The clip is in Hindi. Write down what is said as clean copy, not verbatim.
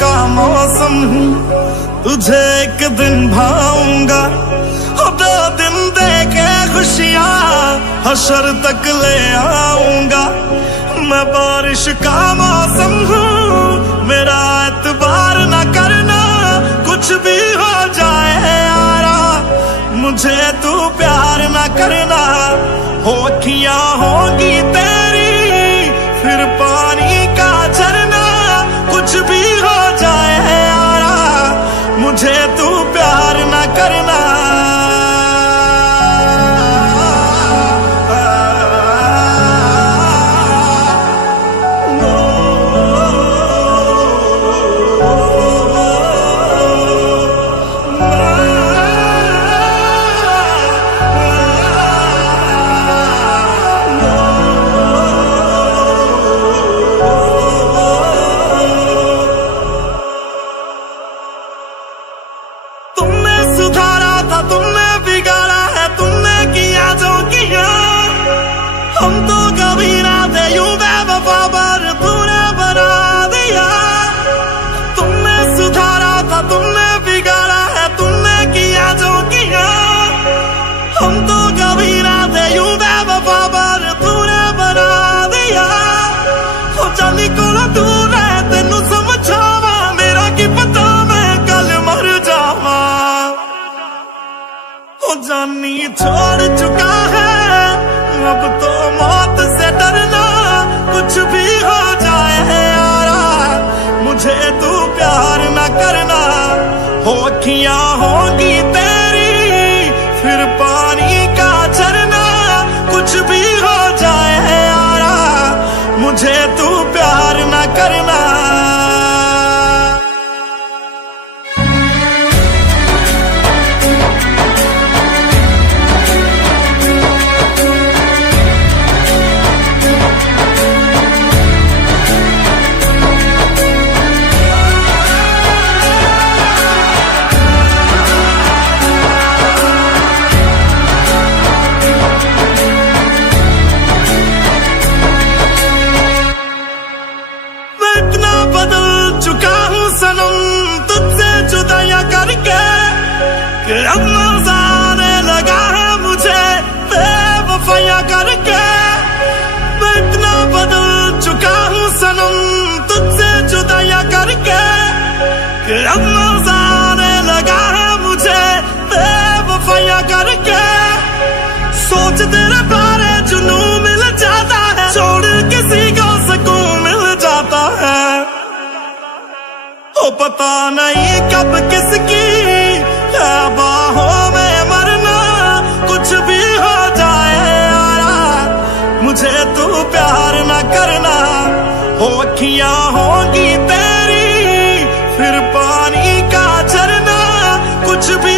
का मौसम हूँ, तुझे एक दिन भाऊंगा। 2 दिन दे के खुशियाँ हशर तक ले आऊंगा। मैं बारिश का मौसम हूँ, मेरा एतबार न करना, कुछ भी हो जाए यारा, मुझे तू प्यार न करना। हो अखियाँ होगी तेरी फिर पानी का झरना, कुछ भी हो जाए यारा, मुझे तू प्यार न करना। हम तो कभी ना थे यूं बेवफा, पर तूने बना दिया। तुमने सुधारा था, तुमने बिगाड़ा है, तुमने किया जो किया। हम तो कभी ना थे यूं बेवफा, पर तूने बना दिया। हो जानी कोल दूर है तेनू समझावा, मेरा की पता मैं कल मर जावा। हो जानी छोड़ चुका है अब तो मौत से डरना, कुछ भी हो जाए यारा, मुझे तू प्यार न करना। हो अखियाँ होगी तेरी फिर पानी का झरना, कुछ भी हो जाए यारा, मुझे तू प्यार न करना। अब मज़ा आने लगा है मुझे बेवफाइयां करके। मैं इतना बदल चुका हूँ सनम तुझसे जुदाइयां करके। अब मज़ा आने लगा है मुझे बेवफाइयां करके। सोच तेरे बारे जुनू मिल जाता है, छोड़ किसी को सुकून मिल जाता है। ओ पता नहीं कब किसकी बाहों में मरना, कुछ भी हो जाए यारा, मुझे तू प्यार न करना। हो अखियाँ होगी तेरी फिर पानी का झरना, कुछ भी